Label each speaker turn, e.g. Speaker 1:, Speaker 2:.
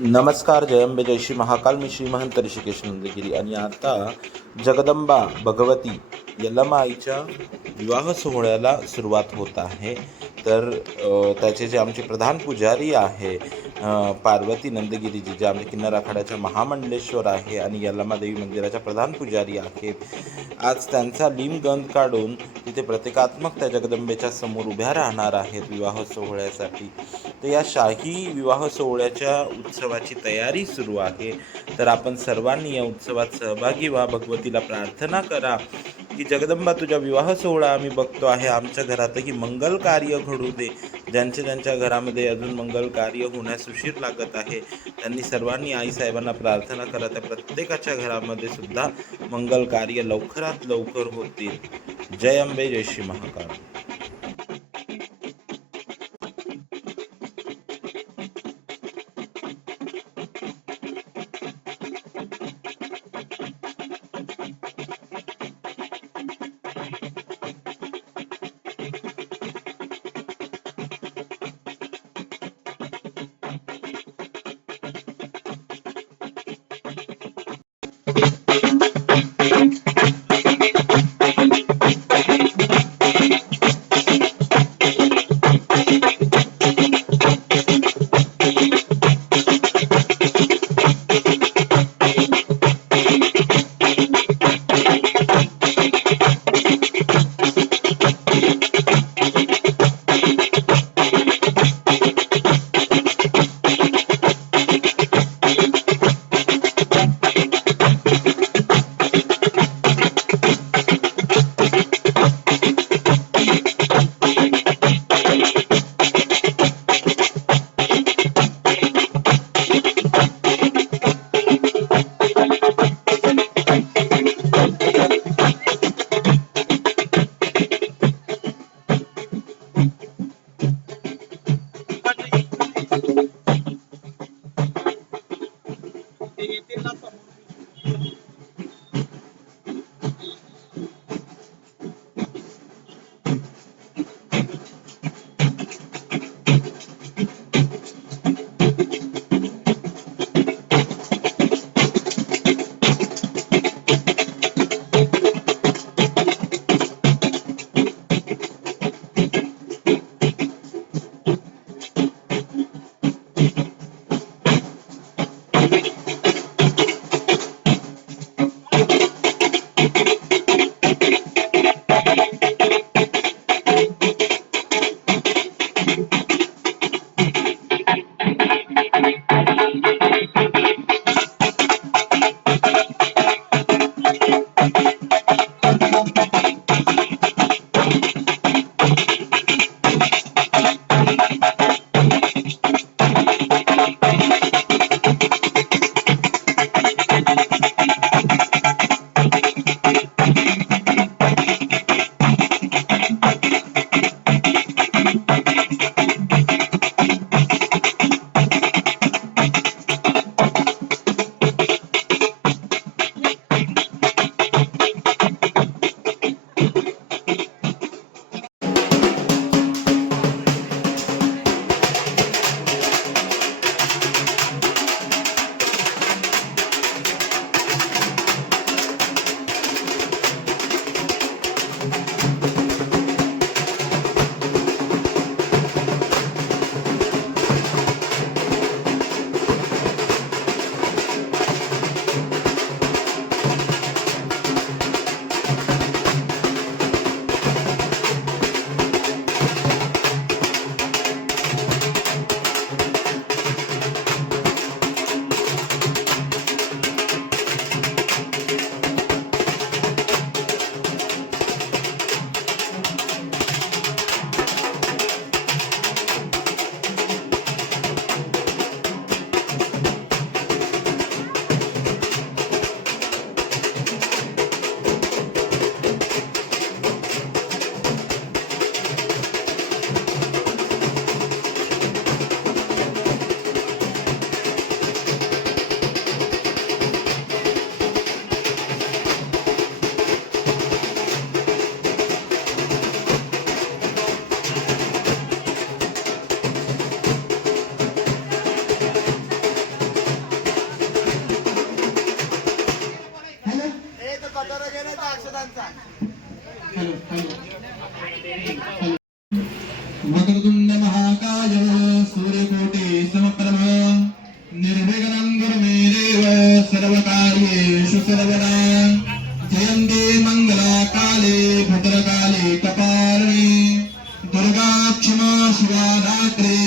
Speaker 1: नमस्कार जयंबे जय श्री महाकाल. मी श्री महंत ऋषिकेश नंदगिरी. आणि आता जगदंबा भगवती यल्लमाईच्या विवाह सोहळ्याला सुरुवात होत आहे. तर त्याचे जे आमचे प्रधान पुजारी आहे पार्वती नंदगिरीजी जे आमच्या किन्नर आखाड्याच्या महामंडलेश्वर आहे आणि यल्लमा देवी मंदिराच्या प्रधान पुजारी आहेत आज त्यांचा लिमगंध काढून तिथे प्रतिकात्मक त्या जगदंबेच्या समोर उभ्या राहणार आहेत विवाह सोहळ्यासाठी. तर या शाही विवाह सोहळ्याच्या उत्सवाची तयारी सुरू आहे. तर आपण सर्वांनी या उत्सवात सहभागी व्हा भगवतीला प्रार्थना करा की जगदंबा तुझा विवाह सोहळा आम्ही बघतो आहे. आमच्या घरातही मंगल कार्य घडू दे. ज्यांच्या ज्यांच्या घरामध्ये अजून मंगल कार्य होण्यास उशीर लागत आहे त्यांनी सर्वांनी आईसाहेबांना प्रार्थना करा. त्या प्रत्येकाच्या घरामध्ये सुद्धा मंगल कार्य लवकरात लवकर होतील. जय अंबे जय श्री महाकाल.
Speaker 2: Thank you. भद्रकाले कपालिनी दुर्गा क्षमा शिवा धात्रे